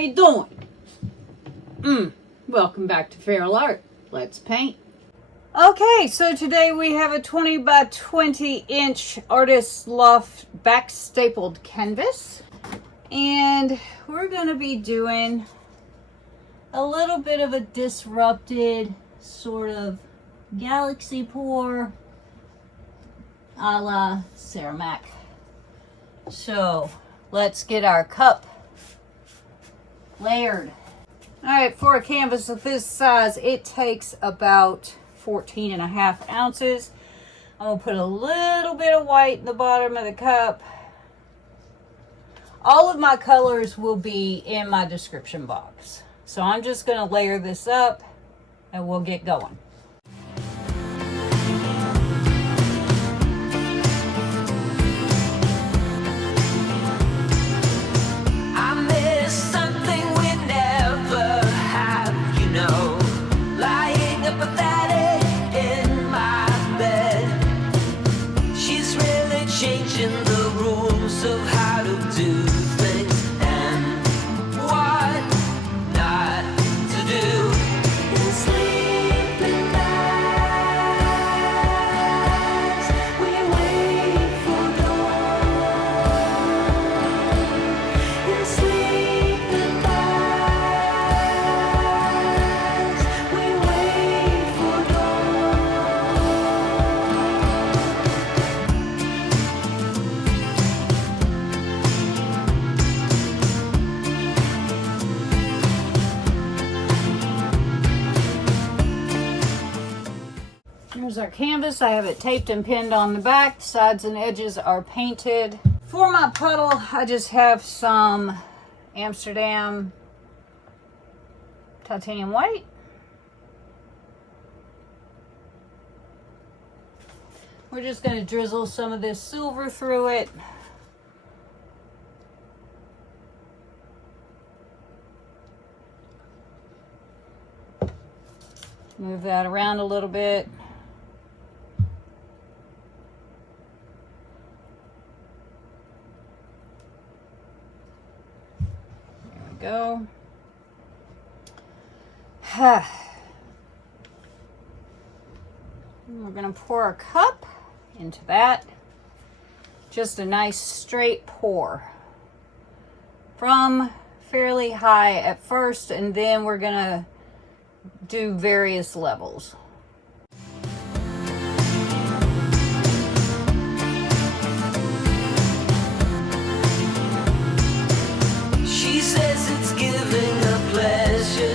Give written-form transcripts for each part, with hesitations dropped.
you doing? Welcome back to Feral Art. Let's paint. Okay, so today we have a 20 by 20 inch Artist Loft back stapled canvas. And we're gonna be doing a little bit of a disrupted sort of galaxy pour a la Ceramac. So let's get our cup layered. All right, for a canvas of this size, it takes about 14.5 ounces. I'm gonna put a little bit of white in the bottom of the cup. All of my colors will be in my description box. So I'm just gonna layer this up and we'll get going. Here's our canvas. I have it taped and pinned on the back. The sides and edges are painted. For my puddle, I just have some Amsterdam titanium white. We're just going to drizzle some of this silver through it. Move that around a little bit. Go. And we're going to pour a cup into that. Just a nice straight pour from fairly high at first, and then we're going to do various levels.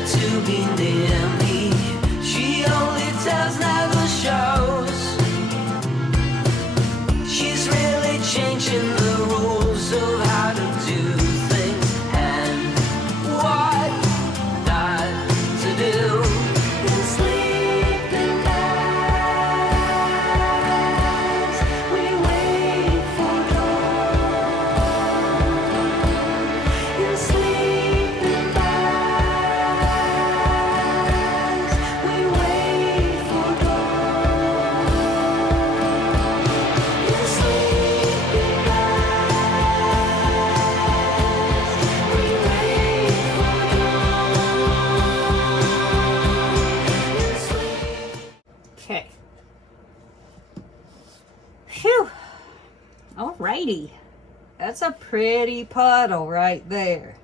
To be near me, she only tells, never shows. She's really changing the rules of how to do things and what not to do. In sleeping bags, we wait for dawn. In sleeping Okay. Phew. Alrighty. That's a pretty puddle right there.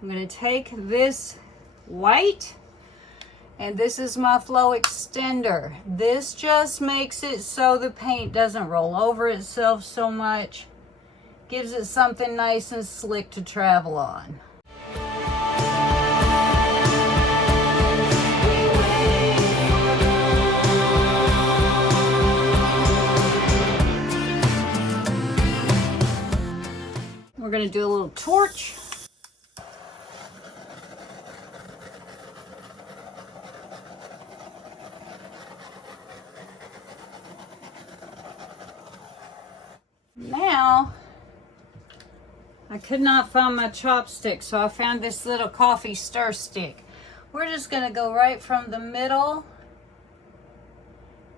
I'm going to take this white, and this is my flow extender. This just makes it so the paint doesn't roll over itself so much. Gives it something nice and slick to travel on. We're going to do a little torch. Now, I could not find my chopstick, so I found this little coffee stir stick. We're just going to go right from the middle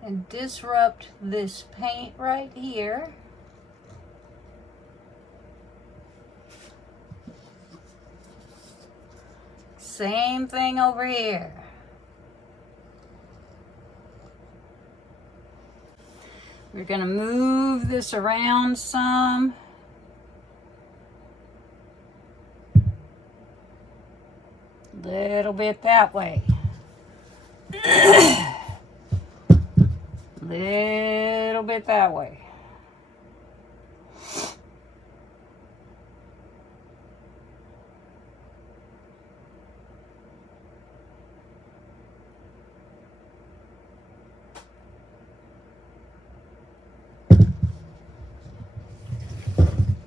and disrupt this paint right here. same thing over here. We're gonna move this around some. Little bit that way. Little bit that way.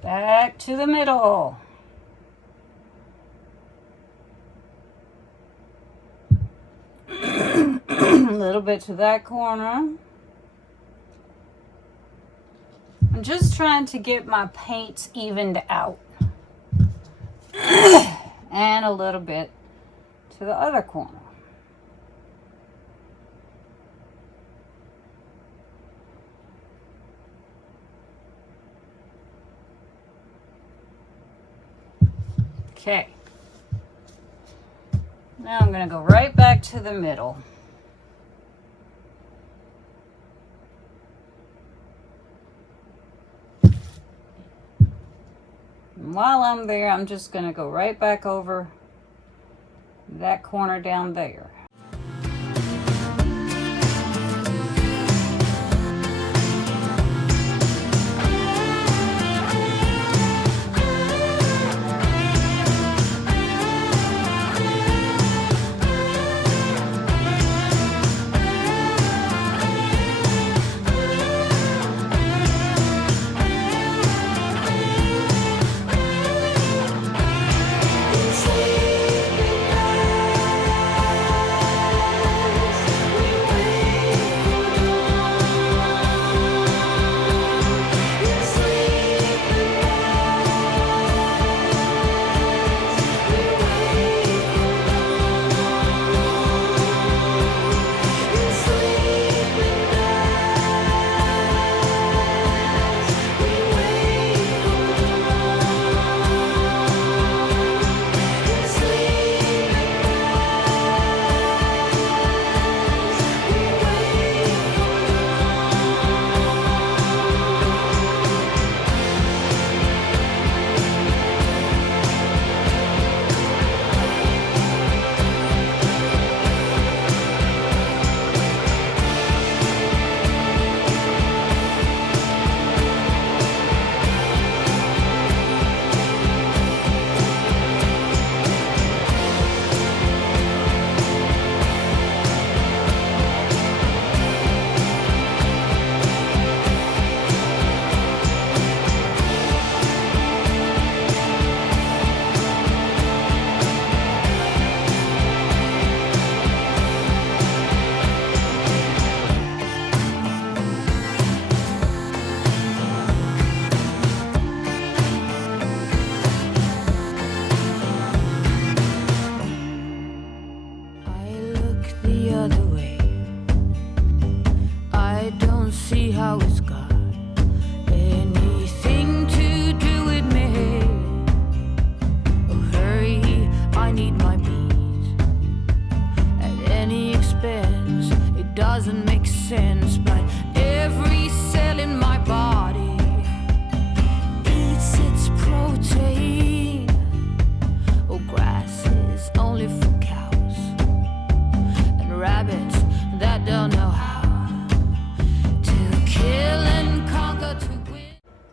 Back to the middle. A little bit to that corner. I'm just trying to get my paints evened out. And a little bit to the other corner. Okay. Now I'm going to go right back to the middle. And while I'm there, I'm just going to go right back over that corner down there.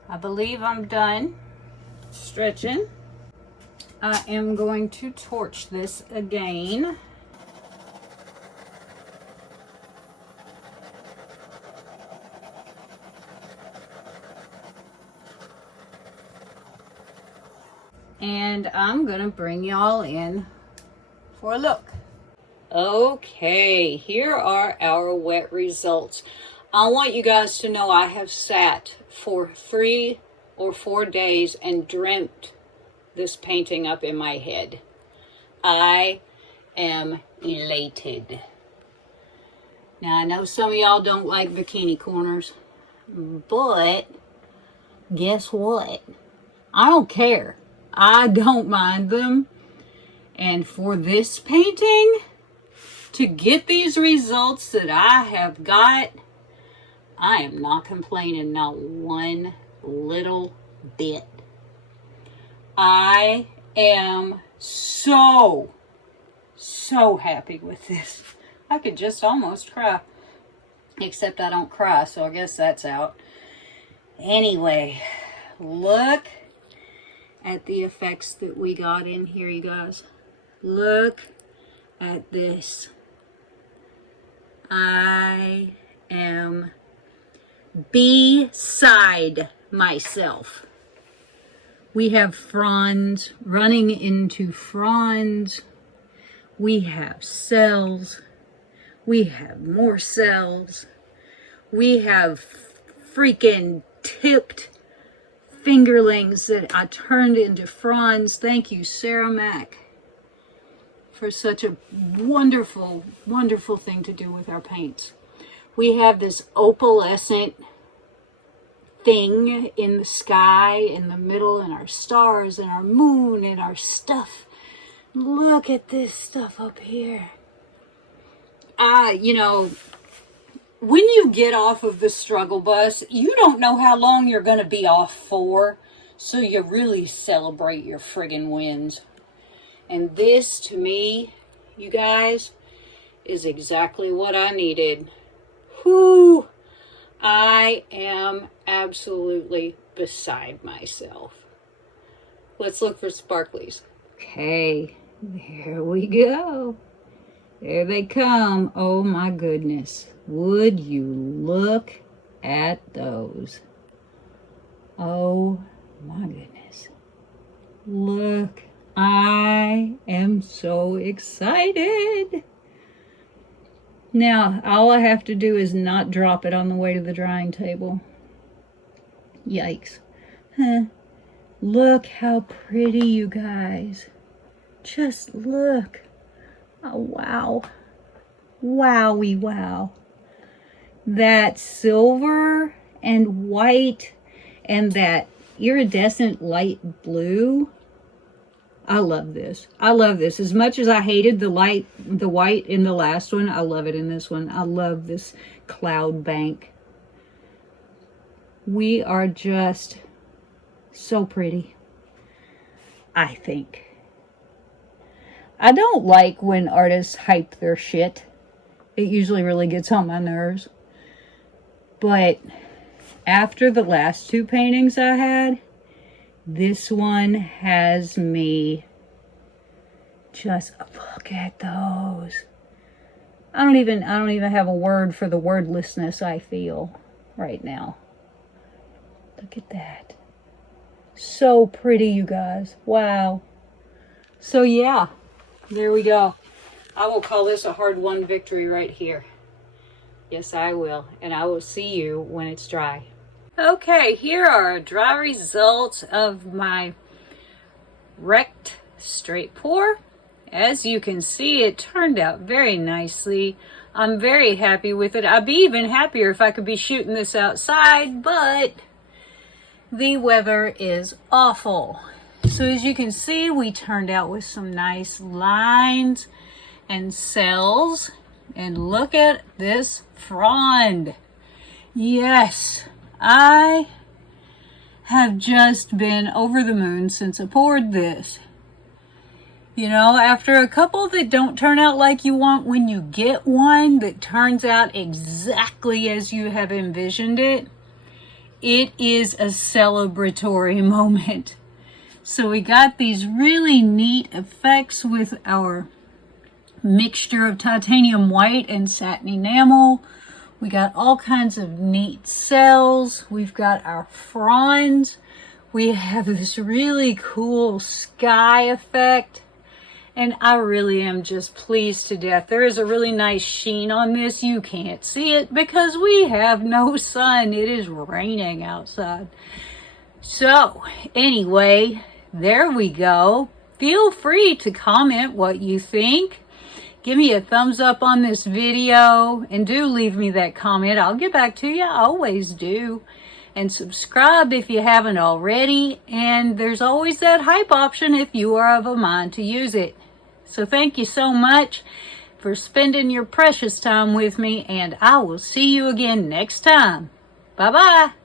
I believe I'm done stretching. I am going to torch this again. And I'm gonna bring y'all in for a look. Okay, here are our wet results. I want you guys to know I have sat for 3 or 4 days and dreamt this painting up in my head. I am elated. Now I know some of y'all don't like bikini corners, but guess what? I don't care. I don't mind them. And for this painting, to get these results that I have got, I am not complaining, not one little bit. I am so happy with this. I could just almost cry. Except I don't cry, so I guess that's out. Anyway, look at the effects that we got in here, you guys. Look at this. I am beside myself. We have fronds running into fronds. We have cells. We have more cells. We have freaking tipped fingerlings that I turned into fronds. Thank you, Sarah Mack, for such a wonderful, wonderful thing to do with our paints. We have this opalescent thing in the sky, in the middle, and our stars, and our moon, and our stuff. Look at this stuff up here. You know, when you get off of the struggle bus, you don't know how long you're going to be off for, so you really celebrate your friggin' wins. And this, to me, you guys, is exactly what I needed. Whoo! I am absolutely beside myself. Let's look for sparklies. Okay, there we go. There they come. Oh my goodness. Would you look at those? Oh my goodness. Look. I am so excited. Now, all I have to do is not drop it on the way to the drying table. Yikes. Huh. Look how pretty, you guys. Just look. Oh, wow. Wowie, wow. That silver and white and that iridescent light blue. I love this. I love this. As much as I hated the white in the last one, I love it in this one. I love this cloud bank. We are just so pretty, I think. I don't like when artists hype their shit. It usually really gets on my nerves. But after the last two paintings I had, this one has me just look at those. I don't even have a word for the wordlessness I feel right now. Look at that. So pretty, you guys. Wow. So yeah, there we go. I will call this a hard-won victory right here. Yes, I will. And I will see you when it's dry. Okay, here are dry results of my wrecked straight pour. As you can see, it turned out very nicely. I'm very happy with it. I'd be even happier if I could be shooting this outside, but the weather is awful. So as you can see, we turned out with some nice lines and cells. And look at this frond. Yes. I have just been over the moon since I poured this. You know, after a couple that don't turn out like you want, when you get one that turns out exactly as you have envisioned it, it is a celebratory moment. So we got these really neat effects with our mixture of titanium white and satin enamel. We got all kinds of neat cells. We've got our fronds. We have this really cool sky effect. And I really am just pleased to death. There is a really nice sheen on this. You can't see it because we have no sun. It is raining outside. So anyway, there we go. Feel free to comment what you think. Give me a thumbs up on this video and do leave me that comment. I'll get back to you. I always do. And subscribe if you haven't already. And there's always that hype option if you are of a mind to use it. So thank you so much for spending your precious time with me, and I will see you again next time. Bye-bye.